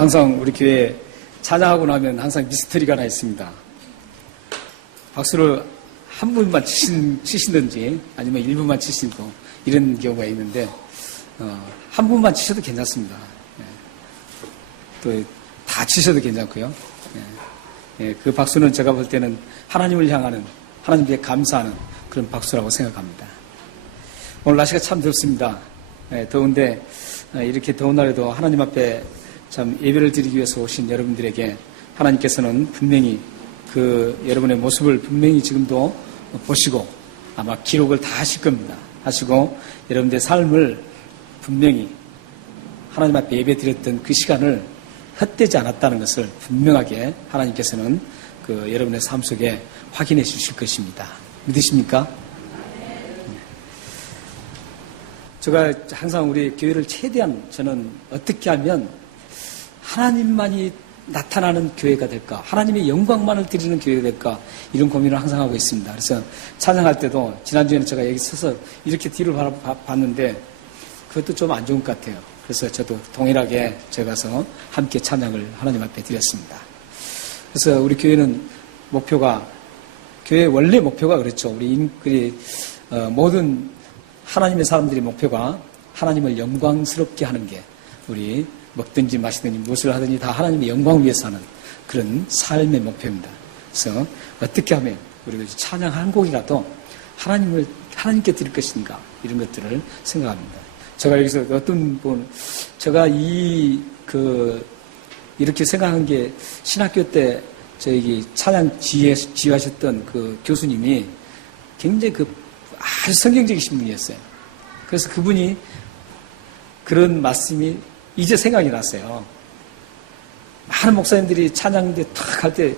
항상 우리 교회 찬양하고 나면 항상 미스터리가 하나 있습니다. 박수를 한 분만 치시든지 아니면 1분만 치시고 이런 경우가 있는데 한 분만 치셔도 괜찮습니다. 또 다 치셔도 괜찮고요. 그 박수는 제가 볼 때는 하나님을 향하는, 하나님께 감사하는 그런 박수라고 생각합니다. 오늘 날씨가 참 덥습니다. 더운데 이렇게 더운 날에도 하나님 앞에 참 예배를 드리기 위해서 오신 여러분들에게 하나님께서는 분명히 그 여러분의 모습을 분명히 지금도 보시고 아마 기록을 다 하실 겁니다. 하시고 여러분들의 삶을 분명히 하나님 앞에 예배 드렸던 그 시간을 헛되지 않았다는 것을 분명하게 하나님께서는 그 여러분의 삶 속에 확인해 주실 것입니다. 믿으십니까? 제가 항상 우리 교회를 최대한 저는 어떻게 하면 하나님만이 나타나는 교회가 될까, 하나님의 영광만을 드리는 교회가 될까, 이런 고민을 항상 하고 있습니다. 그래서 찬양할 때도 지난주에는 제가 여기 서서 이렇게 뒤를 봤는데 그것도 좀 안 좋은 것 같아요. 그래서 저도 동일하게 제가 가서 함께 찬양을 하나님 앞에 드렸습니다. 그래서 우리 교회는 목표가, 교회 원래 목표가 그렇죠. 우리 모든 하나님의 사람들의 목표가 하나님을 영광스럽게 하는 게, 우리 먹든지 마시든지 무엇을 하든지 다 하나님의 영광을 위해서 하는 그런 삶의 목표입니다. 그래서 어떻게 하면 우리가 찬양 한 곡이라도 하나님께 드릴 것인가, 이런 것들을 생각합니다. 제가 여기서 어떤 분, 제가 이렇게 생각한 게, 신학교 때 저기 찬양 지휘하셨던 그 교수님이 굉장히 아주 성경적이신 분이었어요. 그래서 그분이 그런 말씀이 이제 생각이 났어요. 많은 목사님들이 찬양대 탁 할 때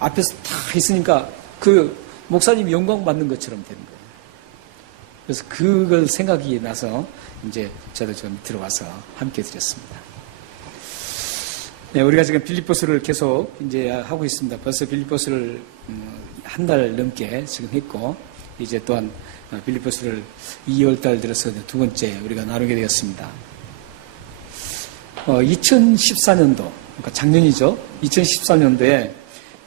앞에서 탁 있으니까 그 목사님이 영광 받는 것처럼 되는 거예요. 그래서 그걸 생각이 나서 이제 저도 좀 들어와서 함께 드렸습니다. 네, 우리가 지금 빌립보서를 계속 이제 하고 있습니다. 벌써 빌립보서를 한 달 넘게 지금 했고, 이제 또한 빌립보서를 2월달 들어서 두 번째 우리가 나누게 되었습니다. 2014년도, 그러니까 작년이죠. 2014년도에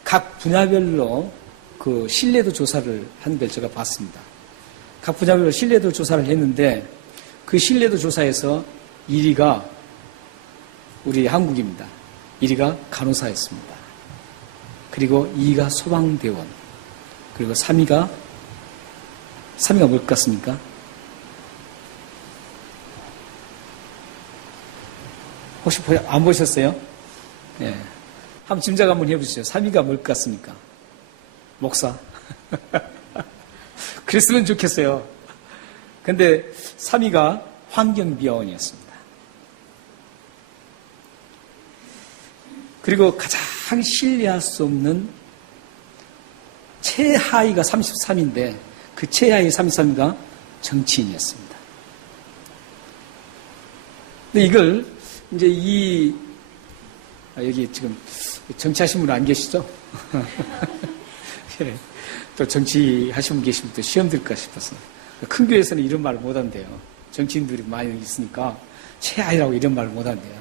각 분야별로 그 신뢰도 조사를 한 걸 제가 봤습니다. 각 분야별로 신뢰도 조사를 했는데 그 신뢰도 조사에서 1위가 우리 한국입니다. 1위가 간호사였습니다. 그리고 2위가 소방대원, 그리고 3위가 뭘 같습니까? 혹시 안 보셨어요? 예. 한번 짐작 한번 해보시죠. 3위가 뭘 같습니까? 목사. 그랬으면 좋겠어요. 근데 3위가 환경미화원이었습니다. 그리고 가장 신뢰할 수 없는 최하위가 33인데 그 최하위 33위가 정치인이었습니다. 근데 이걸 이제 여기 지금 정치하신 분 안 계시죠? 예. 또 정치하신 분 계시면 또 시험 들까 싶어서. 큰 교회에서는 이런 말을 못 한대요. 정치인들이 많이 있으니까 최하위라고 이런 말을 못 한대요.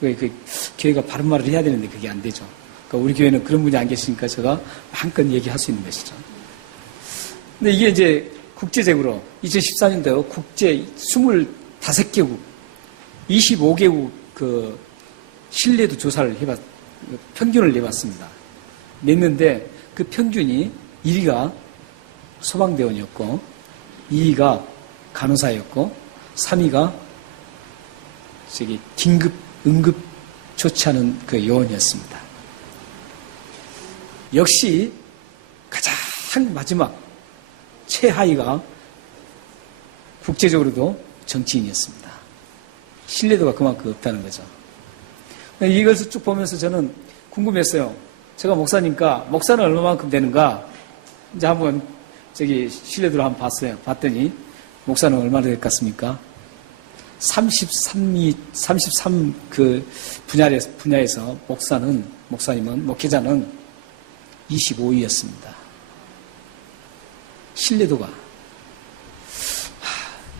그 교회가 바른 말을 해야 되는데 그게 안 되죠. 그러니까 우리 교회는 그런 분이 안 계시니까 제가 마음껏 얘기할 수 있는 것이죠. 근데 이게 이제 국제적으로 2014년도 국제 25개국, 25개국 그 신뢰도 조사를 평균을 내봤습니다. 냈는데 그 평균이 1위가 소방대원이었고, 2위가 간호사였고, 3위가 긴급, 응급 조치하는 그 요원이었습니다. 역시 가장 마지막 최하위가 국제적으로도 정치인이었습니다. 신뢰도가 그만큼 없다는 거죠. 이것을 쭉 보면서 저는 궁금했어요. 제가 목사니까 목사는 얼마만큼 되는가? 이제 한번 신뢰도를 한번 봤어요. 봤더니 목사는 얼마나 될 것 같습니까? 33 그 분야에서 목사님은 목회자는 25위였습니다. 신뢰도가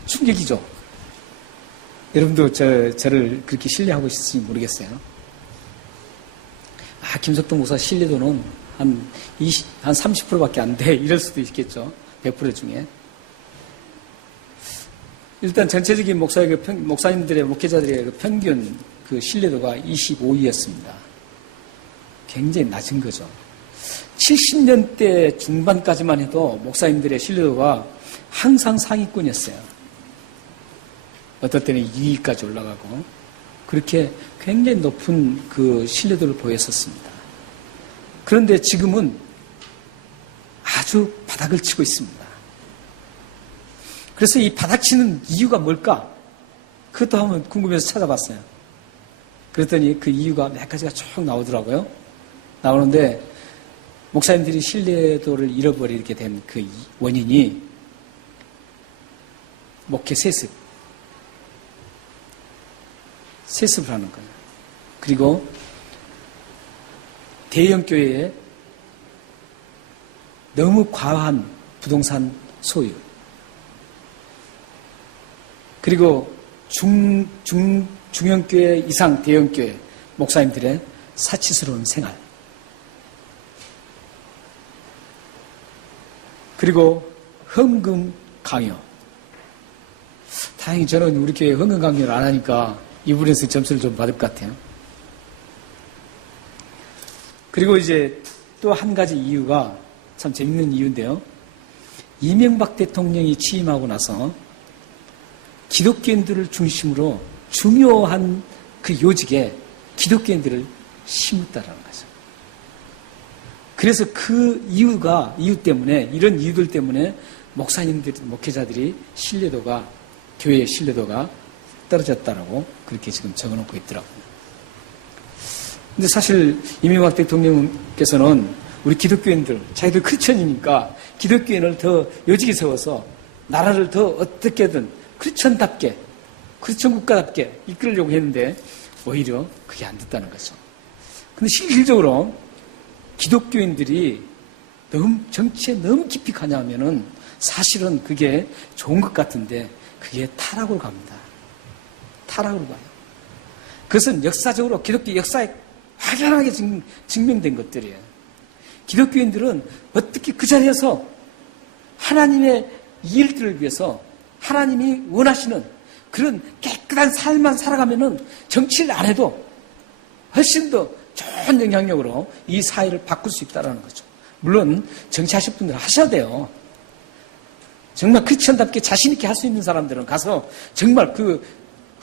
충격이죠. 여러분도 저를 그렇게 신뢰하고 있을지 모르겠어요. 김석동 목사 신뢰도는 한 30%밖에 안 돼. 이럴 수도 있겠죠. 100% 중에. 일단 전체적인 목사님들의, 목회자들의 평균 신뢰도가 25위였습니다. 굉장히 낮은 거죠. 70년대 중반까지만 해도 목사님들의 신뢰도가 항상 상위권이었어요. 어떨 때는 2위까지 올라가고, 그렇게 굉장히 높은 신뢰도를 보였었습니다. 그런데 지금은 아주 바닥을 치고 있습니다. 그래서 이 바닥치는 이유가 뭘까? 그것도 한번 궁금해서 찾아봤어요. 그랬더니 그 이유가 몇 가지가 쭉 나오더라고요. 나오는데 목사님들이 신뢰도를 잃어버리게 된 그 원인이 목회 세습을 하는 거예요. 그리고 대형 교회에 너무 과한 부동산 소유, 그리고 중형교회 이상 대형교회 목사님들의 사치스러운 생활, 그리고 헌금 강요. 다행히 저는 우리 교회에 헌금 강요를 안 하니까 이 부분에서 점수를 좀 받을 것 같아요. 그리고 이제 또 한 가지 이유가 참 재밌는 이유인데요. 이명박 대통령이 취임하고 나서 기독교인들을 중심으로 중요한 그 요직에 기독교인들을 심었다라는 거죠. 그래서 그 이유 때문에, 이런 이유들 때문에 목회자들이 교회의 신뢰도가 떨어졌다라고 그렇게 지금 적어놓고 있더라고요. 근데 사실 이명박 대통령께서는 우리 기독교인들, 자기들 크리스천이니까 기독교인을 더 요직에 세워서 나라를 더 어떻게든 크리스천답게, 크리스천 국가답게 이끌려고 했는데 오히려 그게 안 됐다는 거죠. 근데 실질적으로 기독교인들이 정치에 너무 깊이 가냐면은 사실은 그게 좋은 것 같은데 그게 타락으로 갑니다. 타락으로 가요. 그것은 역사적으로 기독교 역사에 확연하게 증명된 것들이에요. 기독교인들은 어떻게 그 자리에서 하나님의 일들을 위해서 하나님이 원하시는 그런 깨끗한 삶만 살아가면은 정치를 안 해도 훨씬 더 좋은 영향력으로 이 사회를 바꿀 수 있다는 거죠. 물론 정치하실 분들은 하셔야 돼요. 정말 크리스천답게 자신 있게 할 수 있는 사람들은 가서 정말 그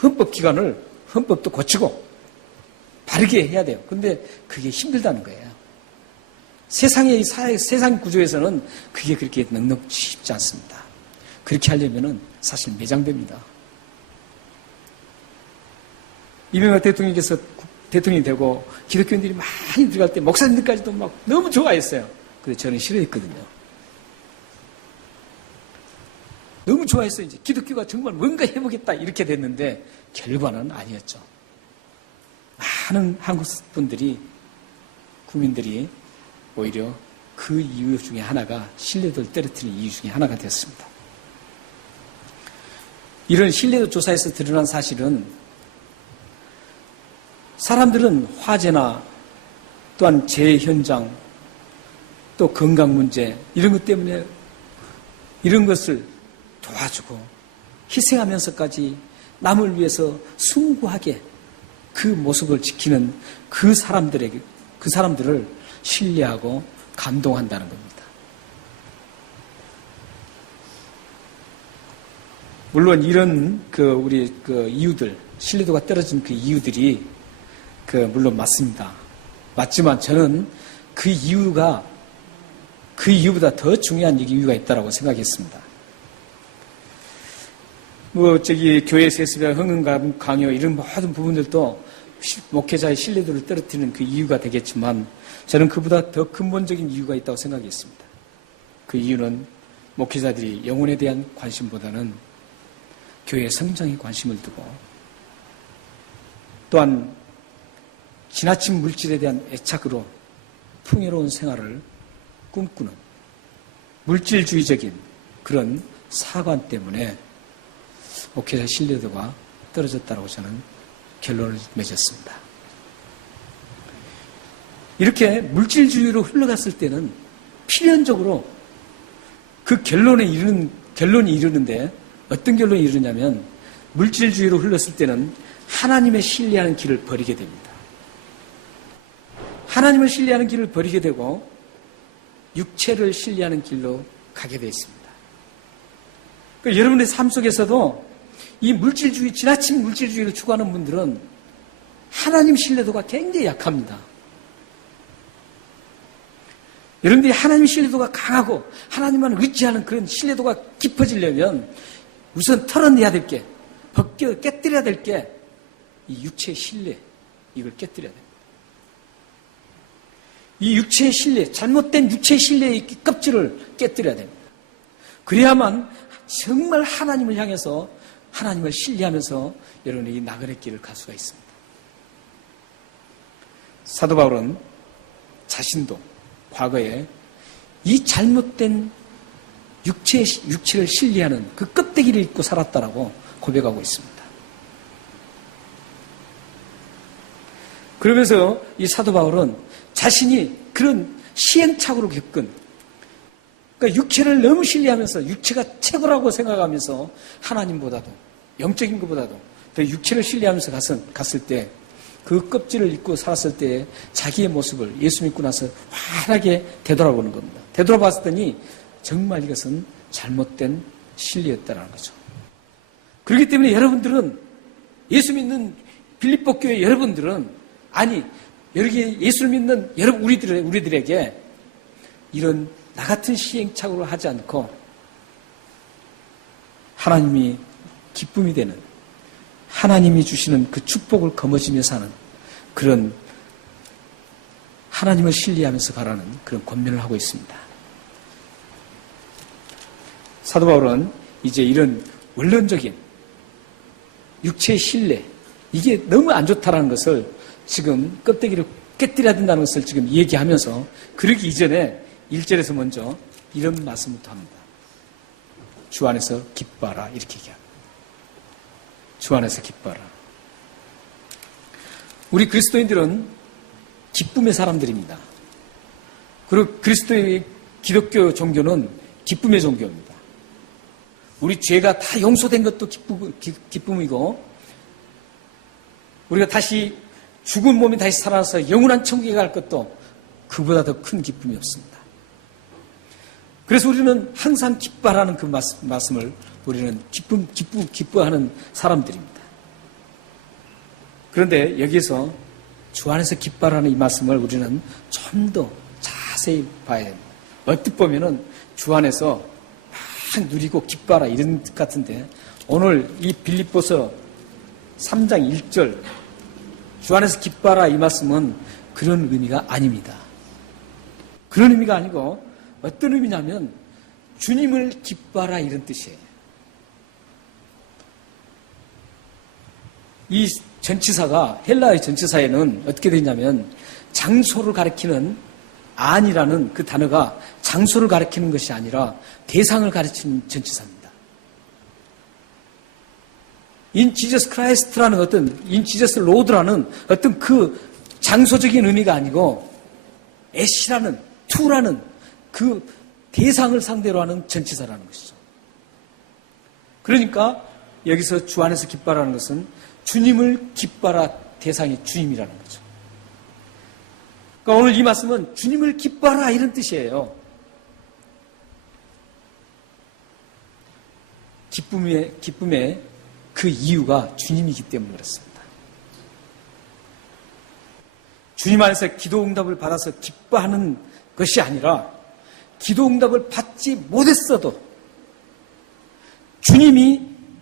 헌법도 고치고 바르게 해야 돼요. 근데 그게 힘들다는 거예요. 세상의 세상 구조에서는 그게 그렇게 넉넉히 쉽지 않습니다. 그렇게 하려면은 사실 매장됩니다. 이명박 대통령께서 대통령이 되고 기독교인들이 많이 들어갈 때 목사님들까지도 막 너무 좋아했어요. 근데 저는 싫어했거든요. 너무 좋아했어요. 이제 기독교가 정말 뭔가 해보겠다 이렇게 됐는데 결과는 아니었죠. 많은 한국 분들이, 국민들이 오히려 그 이유 중에 하나가 신뢰도를 떨어뜨리는 이유 중에 하나가 되었습니다. 이런 신뢰도 조사에서 드러난 사실은 사람들은 화재나 또한 재해 현장, 또 건강 문제 이런 것 때문에 이런 것을 도와주고 희생하면서까지 남을 위해서 숭고하게 그 모습을 지키는 그 사람들을 신뢰하고 감동한다는 겁니다. 물론 이런 우리 이유들, 신뢰도가 떨어진 그 이유들이 물론 맞습니다. 맞지만 저는 그 이유보다 더 중요한 이유가 있다고 생각했습니다. 교회 세습이나 헌금 강요 이런 모든 부분들도 목회자의 신뢰도를 떨어뜨리는 그 이유가 되겠지만 저는 그보다 더 근본적인 이유가 있다고 생각했습니다. 그 이유는 목회자들이 영혼에 대한 관심보다는 교회의 성장에 관심을 두고 또한 지나친 물질에 대한 애착으로 풍요로운 생활을 꿈꾸는 물질주의적인 그런 사관 때문에 목회자 신뢰도가 떨어졌다고 저는 결론을 맺었습니다. 이렇게 물질주의로 흘러갔을 때는 필연적으로 그 결론이 이르는데 어떤 결론이 이르냐면 물질주의로 흘렀을 때는 하나님의 신뢰하는 길을 버리게 됩니다. 하나님을 신뢰하는 길을 버리게 되고 육체를 신뢰하는 길로 가게 되어 있습니다. 그러니까 여러분의 삶 속에서도 이 물질주의, 지나친 물질주의를 추구하는 분들은 하나님 신뢰도가 굉장히 약합니다. 여러분들이 하나님 신뢰도가 강하고 하나님만 의지하는 그런 신뢰도가 깊어지려면 우선 털어내야 될 게, 깨뜨려야 될 게 이 육체의 신뢰, 이걸 깨뜨려야 됩니다. 이 육체의 신뢰, 잘못된 육체의 신뢰의 껍질을 깨뜨려야 됩니다. 그래야만 정말 하나님을 향해서 하나님을 신뢰하면서 여러분이 이 나그네 길을 갈 수가 있습니다. 사도 바울은 자신도 과거에 이 잘못된 육체를 신뢰하는 그 껍데기를 입고 살았다라고 고백하고 있습니다. 그러면서 이 사도 바울은 자신이 그런 시행착오를 겪은, 그러니까 육체를 너무 신뢰하면서 육체가 최고라고 생각하면서 하나님보다도 영적인 것보다도 더 육체를 신뢰하면서 갔을 때 그 껍질을 입고 살았을 때 자기의 모습을 예수 믿고 나서 환하게 되돌아보는 겁니다. 되돌아봤더니 정말 이것은 잘못된 신뢰였다는 거죠. 그렇기 때문에 여러분들은 예수 믿는 빌립보 교회 여러분들은 아니 여기 예수를 믿는 여러분 우리들에게 이런 나 같은 시행착오를 하지 않고 하나님이 기쁨이 되는 하나님이 주시는 그 축복을 거머쥐며 사는 그런 하나님을 신뢰하면서 가라는 그런 권면을 하고 있습니다. 사도 바울은 이제 이런 원론적인 육체의 신뢰, 이게 너무 안 좋다는 것을 지금 껍데기를 깨뜨려야 된다는 것을 지금 얘기하면서 그러기 이전에 1절에서 먼저 이런 말씀부터 합니다. 주 안에서 기뻐하라 이렇게 얘기합니다. 주 안에서 기뻐하라. 우리 그리스도인들은 기쁨의 사람들입니다. 그리고 그리스도의 기독교 종교는 기쁨의 종교입니다. 우리 죄가 다 용서된 것도 기쁨이고 우리가 다시 죽은 몸이 다시 살아나서 영원한 천국에 갈 것도 그보다 더 큰 기쁨이 없습니다. 그래서 우리는 항상 기뻐하라는 그 말씀을 우리는 기뻐하는 사람들입니다. 그런데 여기에서 주 안에서 기뻐하라는 이 말씀을 우리는 좀 더 자세히 봐야 됩니다. 얼핏 보면은 주 안에서 막 누리고 기뻐하라 이런 뜻 같은데 오늘 이 빌립보서 3장 1절 주 안에서 기뻐하라 이 말씀은 그런 의미가 아닙니다. 그런 의미가 아니고 어떤 의미냐면 주님을 기뻐하라 이런 뜻이에요. 이 전치사가 헬라의 전치사에는 어떻게 되냐면 장소를 가리키는 안이라는 그 단어가 장소를 가리키는 것이 아니라 대상을 가리키는 전치사입니다. In Jesus Christ라는 어떤 In Jesus Lord라는 어떤 그 장소적인 의미가 아니고 at라는 to라는 그 대상을 상대로 하는 전치사라는 것이죠. 그러니까 여기서 주 안에서 기뻐하라는 것은 주님을 기뻐하라 대상이 주님이라는 거죠. 그러니까 오늘 이 말씀은 주님을 기뻐하라 이런 뜻이에요. 기쁨의 그 이유가 주님이기 때문에 그렇습니다. 주님 안에서 기도 응답을 받아서 기뻐하는 것이 아니라 기도 응답을 받지 못했어도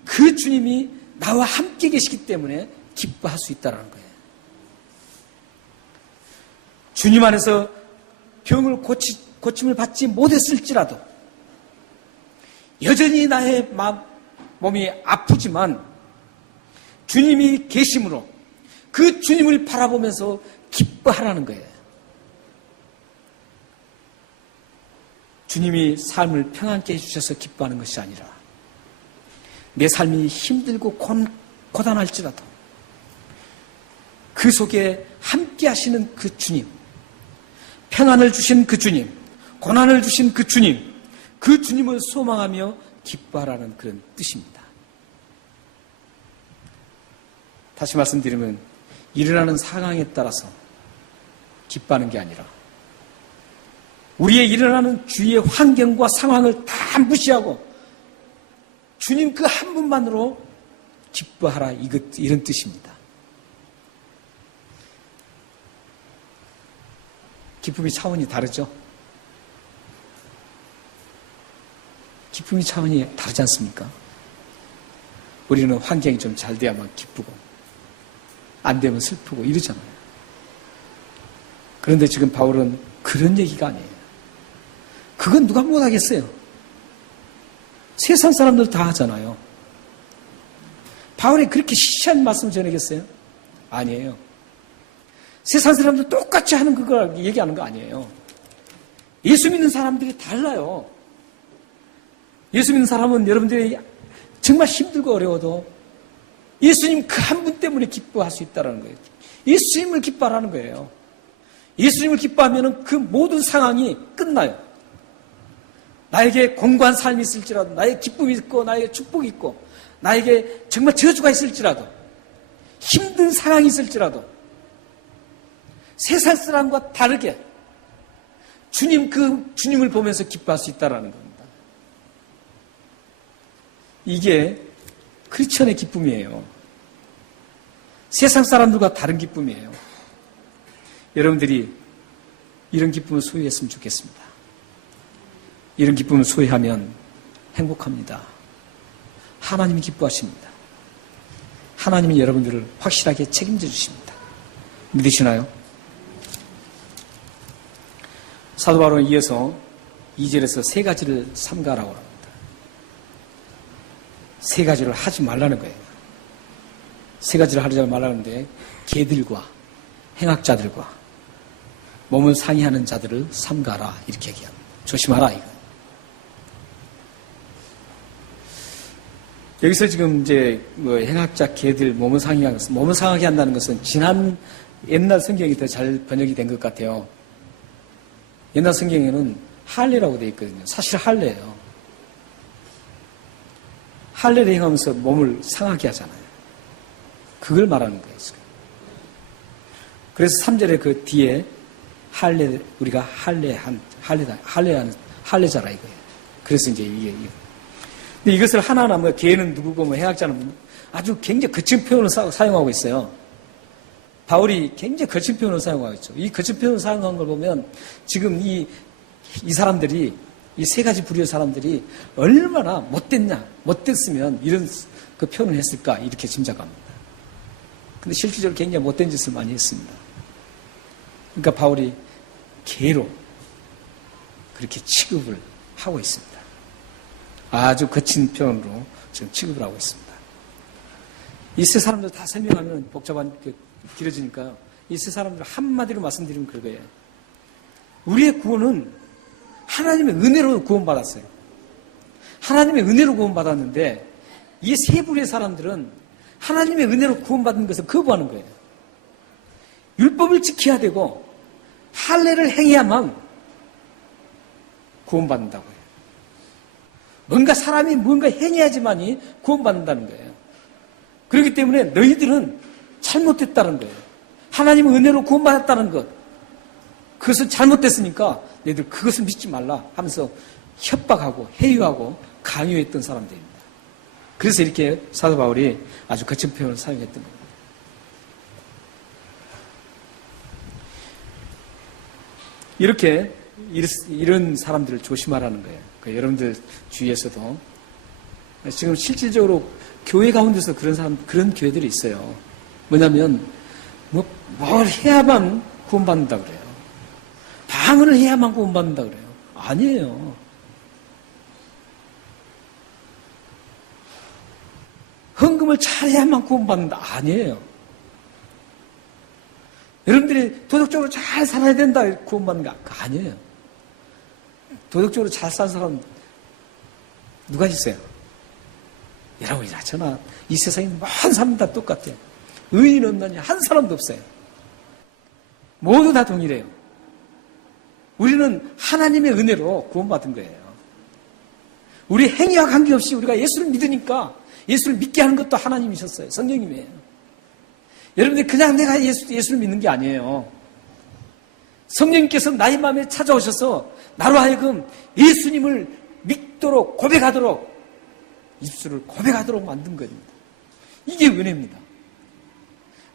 그 주님이 나와 함께 계시기 때문에 기뻐할 수 있다는 거예요. 주님 안에서 병을 고침을 받지 못했을지라도 여전히 나의 몸이 아프지만 주님이 계심으로 그 주님을 바라보면서 기뻐하라는 거예요. 주님이 삶을 평안케 해주셔서 기뻐하는 것이 아니라 내 삶이 힘들고 고단할지라도 그 속에 함께 하시는 그 주님, 평안을 주신 그 주님, 고난을 주신 그 주님, 그 주님을 소망하며 기뻐하라는 그런 뜻입니다. 다시 말씀드리면 일어나는 상황에 따라서 기뻐하는 게 아니라 우리의 일어나는 주위의 환경과 상황을 다 무시하고 주님 그 한 분만으로 기뻐하라, 이런 뜻입니다. 기쁨의 차원이 다르죠? 기쁨의 차원이 다르지 않습니까? 우리는 환경이 좀 잘 돼야만 기쁘고 안 되면 슬프고 이러잖아요. 그런데 지금 바울은 그런 얘기가 아니에요. 그건 누가 못하겠어요. 세상 사람들 다 하잖아요. 바울이 그렇게 시시한 말씀을 전하겠어요? 아니에요. 세상 사람들 똑같이 하는 그걸 얘기하는 거 아니에요. 예수 믿는 사람들이 달라요. 예수 믿는 사람은 여러분들이 정말 힘들고 어려워도 예수님 그 한 분 때문에 기뻐할 수 있다는 거예요. 예수님을 기뻐하라는 거예요. 예수님을 기뻐하면 그 모든 상황이 끝나요. 나에게 공고한 삶이 있을지라도, 나에게 기쁨이 있고, 나에게 축복이 있고, 나에게 정말 저주가 있을지라도, 힘든 상황이 있을지라도, 세상 사람과 다르게 주님을 보면서 기뻐할 수 있다는 겁니다. 이게 크리스천의 기쁨이에요. 세상 사람들과 다른 기쁨이에요. 여러분들이 이런 기쁨을 소유했으면 좋겠습니다. 이런 기쁨을 소유하면 행복합니다. 하나님이 기뻐하십니다. 하나님이 여러분들을 확실하게 책임져 주십니다. 믿으시나요? 사도 바울은 이어서 2절에서 세 가지를 삼가라고 합니다. 세 가지를 하지 말라는 거예요. 세 가지를 하지 말라는데 개들과 행악자들과 몸을 상해하는 자들을 삼가라 이렇게 얘기합니다. 조심하라 이거. 여기서 지금 이제 행악자 개들 몸을 상하게 한다는 것은 지난 옛날 성경이 더 잘 번역이 된 것 같아요. 옛날 성경에는 할례라고 되어 있거든요. 사실 할례예요. 할례를 행하면서 몸을 상하게 하잖아요. 그걸 말하는 거예요. 그래서 3절에 그 뒤에 할례, 우리가 할례자라 이거예요. 그래서 이제 이게. 근데 이것을 하나하나 개는 누구고 행악자는 아주 굉장히 거친 표현을 사용하고 있어요. 바울이 굉장히 거친 표현을 사용하고 있죠. 이 거친 표현을 사용한 걸 보면 지금 이 사람들이, 이 세 가지 부류의 사람들이 얼마나 못됐으면 이런 그 표현을 했을까 이렇게 짐작합니다. 근데 실질적으로 굉장히 못된 짓을 많이 했습니다. 그러니까 바울이 개로 그렇게 취급을 하고 있습니다. 아주 거친 표현으로 지금 취급을 하고 있습니다. 이 세 사람들 다 설명하면 길어지니까 이 세 사람들 한마디로 말씀드리면 그거예요. 우리의 구원은 하나님의 은혜로 구원받았어요. 하나님의 은혜로 구원받았는데 이 세 부류의 사람들은 하나님의 은혜로 구원받은 것을 거부하는 거예요. 율법을 지켜야 되고 할례를 행해야만 구원받는다고요. 사람이 뭔가 행해야지만이 구원받는다는 거예요. 그렇기 때문에 너희들은 잘못됐다는 거예요. 하나님의 은혜로 구원받았다는 것. 그것은 잘못됐으니까 너희들 그것을 믿지 말라 하면서 협박하고 해유하고 강요했던 사람들입니다. 그래서 이렇게 사도 바울이 아주 거친 표현을 사용했던 겁니다. 이런 사람들을 조심하라는 거예요. 여러분들 주위에서도 지금 실질적으로 교회 가운데서 그런 교회들이 있어요. 뭐냐면 뭘 해야만 구원받는다 그래요. 방언을 해야만 구원받는다 그래요. 아니에요. 헌금을 잘해야만 구원받는다. 아니에요. 여러분들이 도덕적으로 잘 살아야 된다 구원받는 거 아니에요. 도덕적으로 잘 산 사람 누가 있어요? 여러분이나 저나 이 세상에 모든 사람 다 똑같아요. 의인 없느냐? 한 사람도 없어요. 모두 다 동일해요. 우리는 하나님의 은혜로 구원받은 거예요. 우리 행위와 관계없이 우리가 예수를 믿으니까 예수를 믿게 하는 것도 하나님이셨어요. 성령님이에요. 여러분들 그냥 내가 예수를 믿는 게 아니에요. 성령님께서 나의 마음에 찾아오셔서 나로 하여금 예수님을 믿도록 고백하도록 입술을 고백하도록 만든 겁니다. 이게 은혜입니다.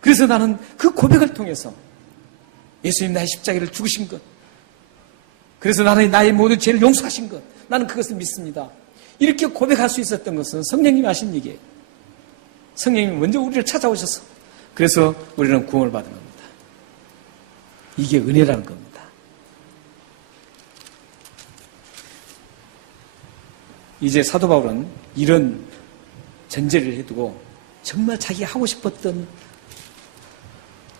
그래서 나는 그 고백을 통해서 예수님 나의 십자가를 죽으신 것, 그래서 나의 모든 죄를 용서하신 것, 나는 그것을 믿습니다. 이렇게 고백할 수 있었던 것은 성령님이 하신 얘기예요. 성령님이 먼저 우리를 찾아오셔서 그래서 우리는 구원을 받은 겁니다. 이게 은혜라는 겁니다. 이제 사도 바울은 이런 전제를 해두고 정말 자기가 하고 싶었던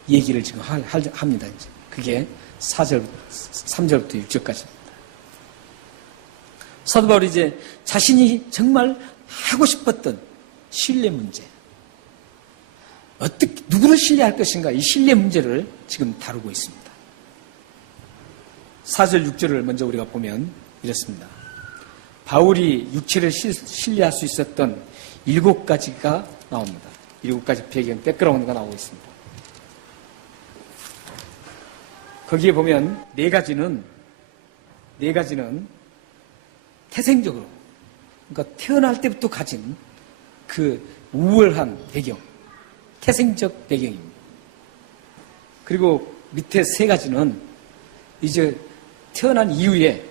얘기를 지금 합니다. 이제. 그게 3절부터 6절까지입니다. 사도 바울이 이제 자신이 정말 하고 싶었던 신뢰 문제, 어떻게 누구를 신뢰할 것인가, 이 신뢰 문제를 지금 다루고 있습니다. 4절 6절을 먼저 우리가 보면 이렇습니다. 바울이 육체를 신뢰할 수 있었던 7가지가 나옵니다. 7가지 배경, 백그라운드가 나오고 있습니다. 거기에 보면 4가지는 태생적으로, 그러니까 태어날 때부터 가진 그 우월한 배경, 태생적 배경입니다. 그리고 밑에 3가지는 이제 태어난 이후에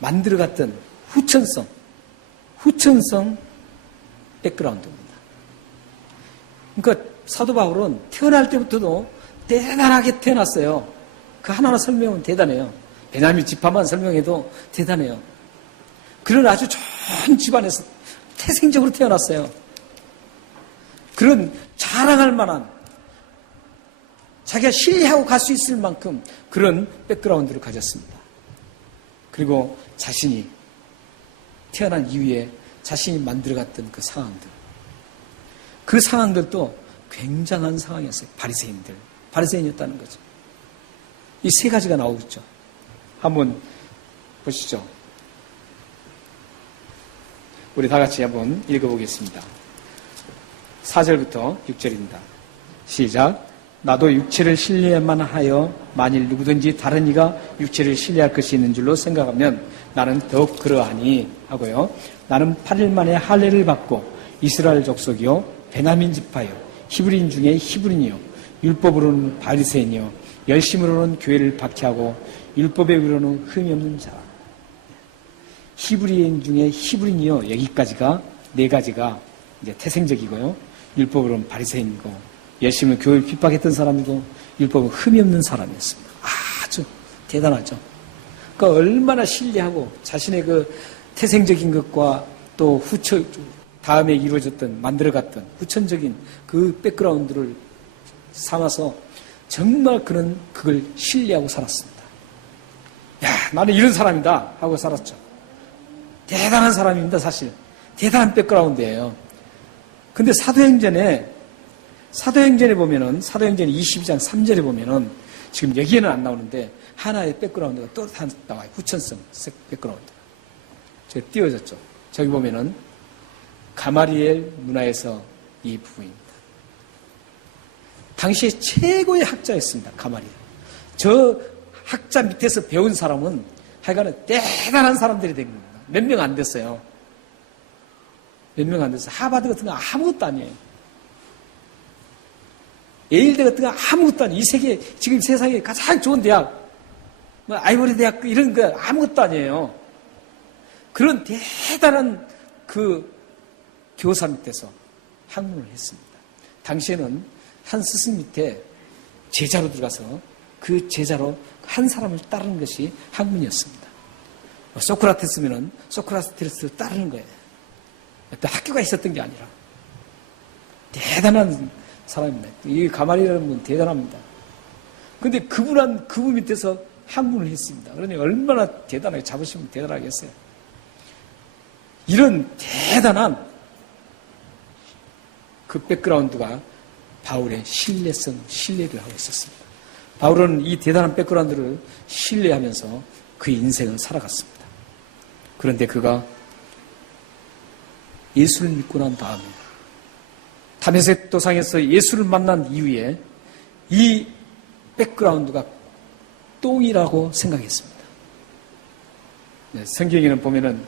만들어갔던 후천성 백그라운드입니다. 그러니까 사도 바울은 태어날 때부터도 대단하게 태어났어요. 그 하나하나 설명은 대단해요. 베냐민 지파만 설명해도 대단해요. 그런 아주 좋은 집안에서 태생적으로 태어났어요. 그런 자랑할 만한, 자기가 신뢰하고 갈 수 있을 만큼 그런 백그라운드를 가졌습니다. 그리고 자신이 태어난 이후에 자신이 만들어갔던 그 상황들도 굉장한 상황이었어요. 바리새인이었다는 거죠. 이 3가지가 나오겠죠. 한번 보시죠. 우리 다 같이 한번 읽어보겠습니다. 4절부터 6절입니다. 시작. 나도 육체를 신뢰만 하여 만일 누구든지 다른 이가 육체를 신뢰할 것이 있는 줄로 생각하면 나는 더욱 그러하니 하고요. 나는 8일 만에 할례를 받고 이스라엘 족속이요 베냐민 지파요 히브리인 중에 히브리인이요 율법으로는 바리새인이요 열심으로는 교회를 박해하고 율법에 의로는 흠이 없는 자. 히브리인 중에 히브리인이요, 여기까지가 4가지가 이제 태생적이고요. 율법으로는 바리새인이고 열심히 교회를 핍박했던 사람이고 율법은 흠이 없는 사람이었습니다. 아주 대단하죠. 그러니까 얼마나 신뢰하고 자신의 그 태생적인 것과 또 다음에 이루어졌던 만들어갔던 후천적인 그 백그라운드를 삼아서 정말 그는 그걸 신뢰하고 살았습니다. 야, 나는 이런 사람이다 하고 살았죠. 대단한 사람입니다, 사실. 대단한 백그라운드예요. 근데 사도행전에 보면은, 사도행전 22장 3절에 보면은, 지금 여기에는 안 나오는데, 하나의 백그라운드가 또 나와요. 후천성 백그라운드. 제가 띄워졌죠. 저기 보면은, 가마리엘 문화에서 이 부분입니다. 당시에 최고의 학자였습니다, 가마리엘. 저 학자 밑에서 배운 사람은 하여간은 대단한 사람들이 된 겁니다. 몇 명 안 됐어요. 몇 명 안 됐어요. 하버드 같은 거 아무것도 아니에요. 예일대 같은 거 아무것도 아니에요. 이 세계, 지금 세상에 가장 좋은 대학, 아이보리 대학 이런 거 아무것도 아니에요. 그런 대단한 그 교사 밑에서 학문을 했습니다. 당시에는 한 스승 밑에 제자로 들어가서 그 제자로 한 사람을 따르는 것이 학문이었습니다. 소크라테스면은 소크라테스를 따르는 거예요. 어떤 학교가 있었던 게 아니라 대단한 사람입니다. 이 가마리엘은 분 대단합니다. 근데 그분 밑에서 학문을 했습니다. 그러니 얼마나 대단하게 자부심을 대단하게 했어요. 이런 대단한 그 백그라운드가 바울의 신뢰를 하고 있었습니다. 바울은 이 대단한 백그라운드를 신뢰하면서 그의 인생을 살아갔습니다. 그런데 그가 예수를 믿고 난 다음에 다메섹 도상에서 예수를 만난 이후에 이 백그라운드가 똥이라고 생각했습니다. 네, 성경에는 보면은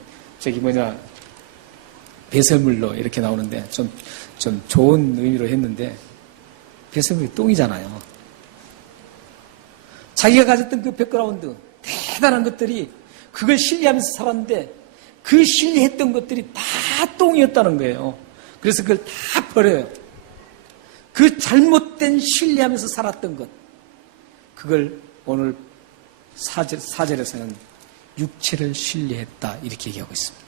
배설물로 이렇게 나오는데 좀 좋은 의미로 했는데 배설물이 똥이잖아요. 자기가 가졌던 그 백그라운드, 대단한 것들이 그걸 신뢰하면서 살았는데 그 신뢰했던 것들이 다 똥이었다는 거예요. 그래서 그걸 다 버려요. 그 잘못된 신뢰하면서 살았던 것, 그걸 오늘 4절에서는 육체를 신뢰했다 이렇게 얘기하고 있습니다.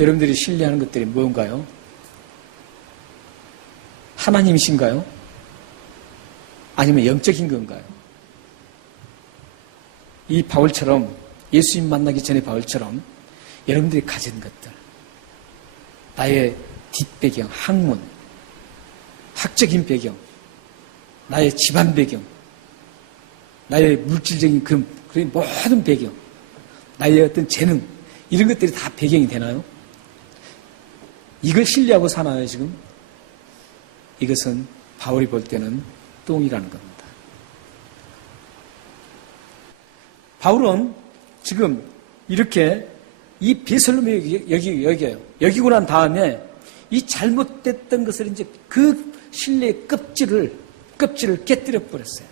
여러분들이 신뢰하는 것들이 뭔가요? 하나님이신가요? 아니면 영적인 건가요? 이 바울처럼, 예수님 만나기 전에 바울처럼 여러분들이 가진 것들, 나의 뒷배경, 학문, 학적인 배경, 나의 집안 배경, 나의 물질적인 그런 모든 배경, 나의 어떤 재능, 이런 것들이 다 배경이 되나요? 이걸 신뢰하고 사나요, 지금? 이것은 바울이 볼 때는 똥이라는 겁니다. 바울은 지금 이렇게 이 배설물을 여겨요. 여기고 난 다음에 이 잘못됐던 것을 이제 그 신뢰의 껍질을 깨뜨려 버렸어요.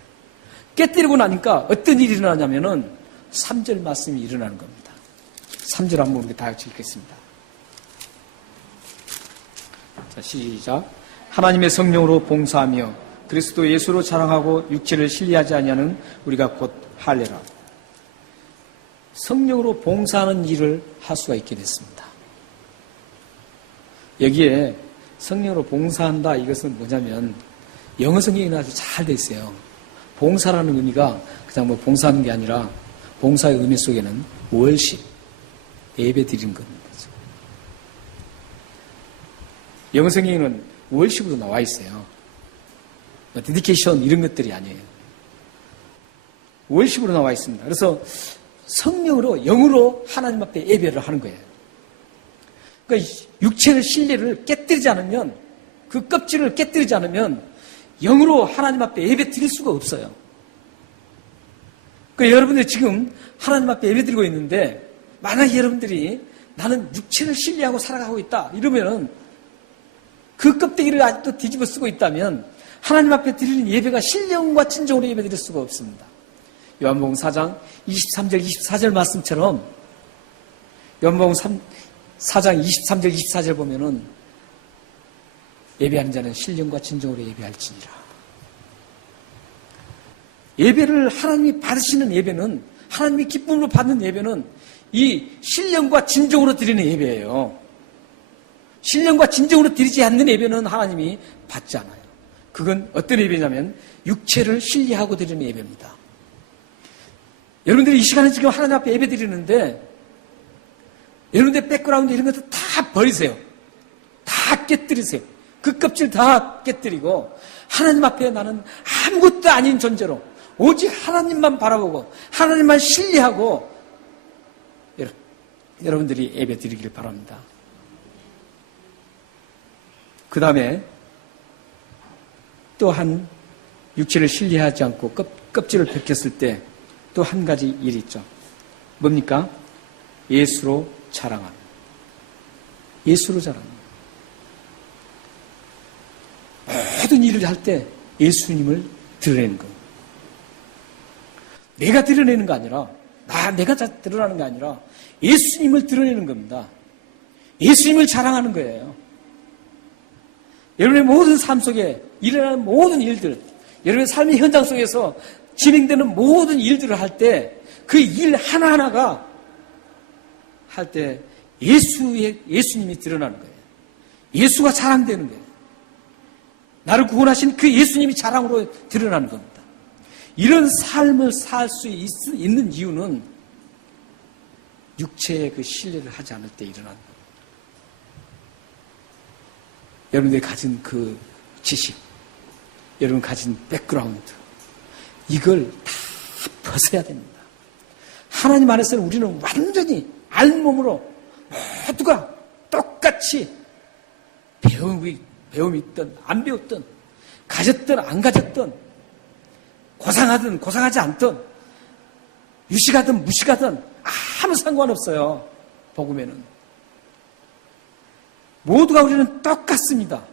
깨뜨리고 나니까 어떤 일이 일어나냐면은 3절 말씀이 일어나는 겁니다. 3절 한번 우리 다 같이 읽겠습니다. 자, 시작. 하나님의 성령으로 봉사하며 그리스도 예수로 자랑하고 육체를 신뢰하지 아니하는 우리가 곧 할례라. 성령으로 봉사하는 일을 할 수가 있게 됐습니다. 여기에 성령으로 봉사한다 이것은 뭐냐면 영어 성경에는 아주 잘 돼 있어요. 봉사라는 의미가 그냥 뭐 봉사하는 게 아니라 봉사의 의미 속에는 월십, 예배 드리는 겁니다. 영어 성경에는 월십으로 나와 있어요. 데디케이션 이런 것들이 아니에요. 월십으로 나와 있습니다. 그래서 성령으로 영으로 하나님 앞에 예배를 하는 거예요. 그러니까 육체의 신뢰를 깨뜨리지 않으면 그 껍질을 깨뜨리지 않으면 영으로 하나님 앞에 예배 드릴 수가 없어요. 그러니까 여러분들이 지금 하나님 앞에 예배 드리고 있는데 만약에 여러분들이 나는 육체를 신뢰하고 살아가고 있다 이러면은 그 껍데기를 아직도 뒤집어 쓰고 있다면 하나님 앞에 드리는 예배가 신령과 진정으로 예배 드릴 수가 없습니다. 요한복음 4장 23절 24절 말씀처럼 요한복음 4장 23절 24절 보면은 예배하는 자는 신령과 진정으로 예배할지니라. 예배를 하나님이 받으시는 예배는 하나님이 기쁨으로 받는 예배는 이 신령과 진정으로 드리는 예배예요. 신령과 진정으로 드리지 않는 예배는 하나님이 받지 않아요. 그건 어떤 예배냐면 육체를 신뢰하고 드리는 예배입니다. 여러분들이 이 시간에 지금 하나님 앞에 예배 드리는데 여러분들 백그라운드 이런 것도 다 버리세요. 다 깨뜨리세요. 그 껍질 다 깨뜨리고 하나님 앞에 나는 아무것도 아닌 존재로 오직 하나님만 바라보고 하나님만 신뢰하고 여러분들이 예배 드리기를 바랍니다. 그 다음에 또한 육체를 신뢰하지 않고 껍질을 벗겼을 때 또 한 가지 일이 있죠. 뭡니까? 예수로 자랑함. 예수로 자랑함. 모든 일을 할 때 예수님을 드러내는 것. 내가 드러내는 거 아니라 내가 드러나는 게 아니라 예수님을 드러내는 겁니다. 예수님을 자랑하는 거예요. 여러분의 모든 삶 속에 일어나는 모든 일들, 여러분의 삶의 현장 속에서 진행되는 모든 일들을 할 때 그 일 하나하나가 할 때 예수님이 드러나는 거예요. 예수가 자랑되는 거예요. 나를 구원하신 그 예수님이 자랑으로 드러나는 겁니다. 이런 삶을 살 수 있는 이유는 육체의 그 신뢰를 하지 않을 때 일어나는 겁니다. 여러분들이 가진 그 지식, 여러분 가진 백그라운드, 이걸 다 벗어야 됩니다. 하나님 안에서는 우리는 완전히 알몸으로 모두가 똑같이 배움이 있든 안 배웠든 가졌든 안 가졌든 고상하든 고상하지 않든 유식하든 무식하든 아무 상관없어요. 복음에는 모두가 우리는 똑같습니다.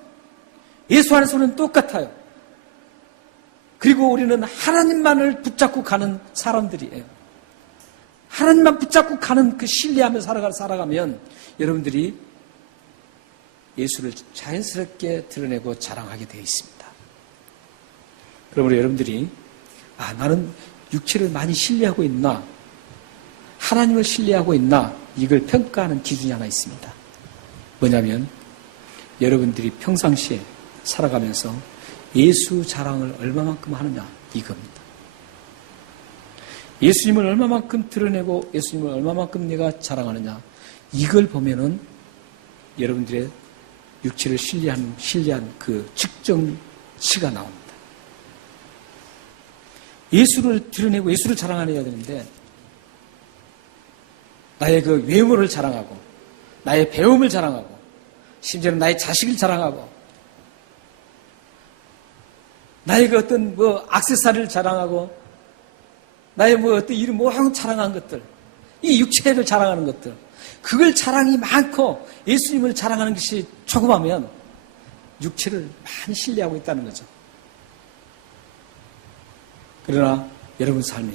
예수 안에서는 똑같아요. 그리고 우리는 하나님만을 붙잡고 가는 사람들이에요. 하나님만 붙잡고 가는 그 신뢰하며 살아가면 여러분들이 예수를 자연스럽게 드러내고 자랑하게 되어 있습니다. 그러므로 여러분들이 나는 육체를 많이 신뢰하고 있나, 하나님을 신뢰하고 있나, 이걸 평가하는 기준이 하나 있습니다. 뭐냐면 여러분들이 평상시에 살아가면서 예수 자랑을 얼마만큼 하느냐, 이겁니다. 예수님을 얼마만큼 드러내고 예수님을 얼마만큼 내가 자랑하느냐, 이걸 보면은 여러분들의 육체를 신뢰한 그 측정치가 나옵니다. 예수를 드러내고 예수를 자랑해야 되는데 나의 그 외모를 자랑하고 나의 배움을 자랑하고 심지어는 나의 자식을 자랑하고 나의 그 어떤 액세서리를 자랑하고 나의 어떤 이름 하고 자랑한 것들, 이 육체를 자랑하는 것들, 그걸 자랑이 많고 예수님을 자랑하는 것이 조금하면 육체를 많이 신뢰하고 있다는 거죠. 그러나 여러분 삶에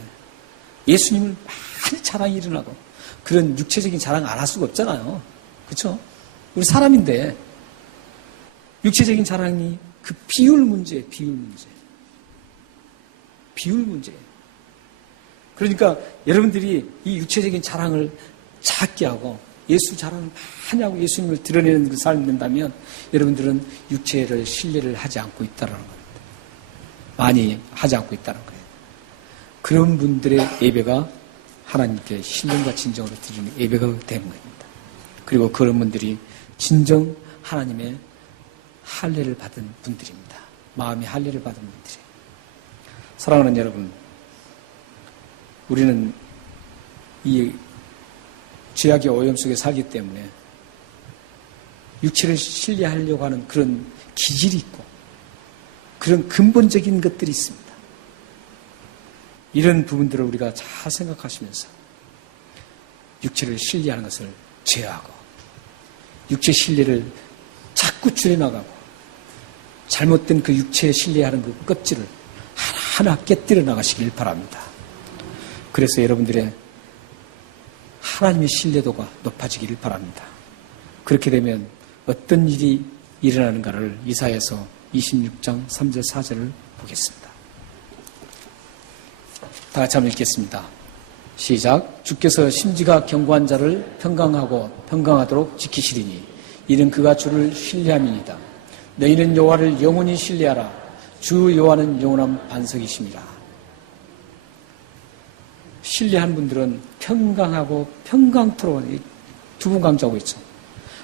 예수님을 많이 자랑이 일어나고 그런 육체적인 자랑 안 할 수가 없잖아요. 그렇죠? 우리 사람인데 육체적인 자랑이 그 비율 문제예요. 비율 문제. 그러니까 여러분들이 이 육체적인 자랑을 작게 하고 예수 자랑을 많이 하고 예수님을 드러내는 그 삶이 된다면 여러분들은 육체를 신뢰를 하지 않고 있다는 겁니다. 많이 하지 않고 있다는 거예요. 그런 분들의 예배가 하나님께 신령과 진정으로 드리는 예배가 되는 겁니다. 그리고 그런 분들이 진정 하나님의 할례를 받은 분들입니다. 마음이 할례를 받은 분들이에요. 사랑하는 여러분, 우리는 이 죄악의 오염 속에 살기 때문에 육체를 신뢰하려고 하는 그런 기질이 있고 그런 근본적인 것들이 있습니다. 이런 부분들을 우리가 잘 생각하시면서 육체를 신뢰하는 것을 제어하고 육체 신뢰를 자꾸 줄여나가고 잘못된 그 육체에 신뢰하는 그 껍질을 하나하나 깨뜨려 나가시길 바랍니다. 그래서 여러분들의 하나님의 신뢰도가 높아지기를 바랍니다. 그렇게 되면 어떤 일이 일어나는가를 이사야서 26장 3절 4절을 보겠습니다. 다 같이 한번 읽겠습니다. 시작. 주께서 심지가 견고한 자를 평강하도록 지키시리니 이는 그가 주를 신뢰함이니이다. 너희는 여호와를 영원히 신뢰하라. 주 여호와는 영원한 반석이십니다. 신뢰한 분들은 평강하고 평강토록 두 분 강조하고 있죠.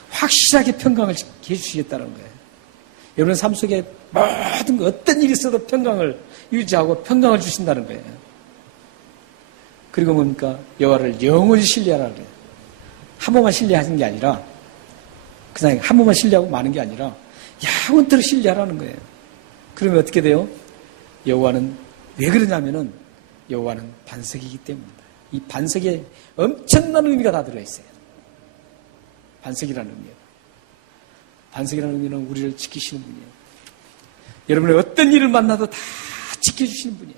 확실하게 평강을 해주시겠다는 거예요. 여러분 삶 속에 모든 어떤 일이 있어도 평강을 유지하고 평강을 주신다는 거예요. 그리고 뭡니까? 여호와를 영원히 신뢰하라 그래요. 한 번만 신뢰하는 게 아니라 그냥 한 번만 신뢰하고 마는 게 아니라 영원토록 신뢰하라는 거예요. 그러면 어떻게 돼요? 여호와는 왜 그러냐면은 여호와는 반석이기 때문입니다. 이 반석에 엄청난 의미가 다 들어있어요. 반석이라는 의미예요. 반석이라는 의미는 우리를 지키시는 분이에요. 여러분의 어떤 일을 만나도 다 지켜주시는 분이에요.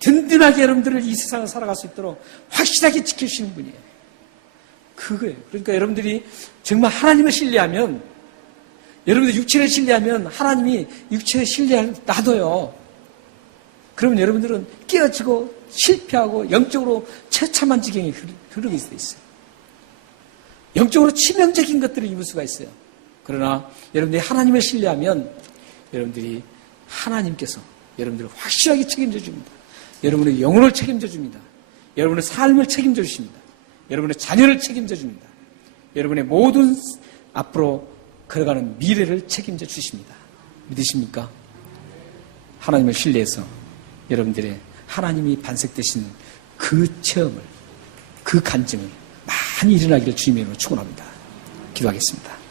든든하게 여러분들을 이 세상을 살아갈 수 있도록 확실하게 지켜주시는 분이에요. 그거예요. 그러니까 여러분들이 정말 하나님을 신뢰하면, 여러분들 육체를 신뢰하면 하나님이 육체를 신뢰할 놔둬요. 그러면 여러분들은 깨어지고 실패하고 영적으로 처참한 지경이 흐르게 돼 있어요. 영적으로 치명적인 것들을 입을 수가 있어요. 그러나 여러분들이 하나님을 신뢰하면 여러분들이 하나님께서 여러분들을 확실하게 책임져 줍니다. 여러분의 영혼을 책임져 줍니다. 여러분의 삶을 책임져 주십니다. 여러분의 자녀를 책임져 줍니다. 여러분의 모든 앞으로 걸어가는 미래를 책임져 주십니다. 믿으십니까? 하나님을 신뢰해서 여러분들의 하나님이 반석되신 그 체험을, 그 간증을 많이 일어나기를 주님의 이름으로 축원합니다. 기도하겠습니다.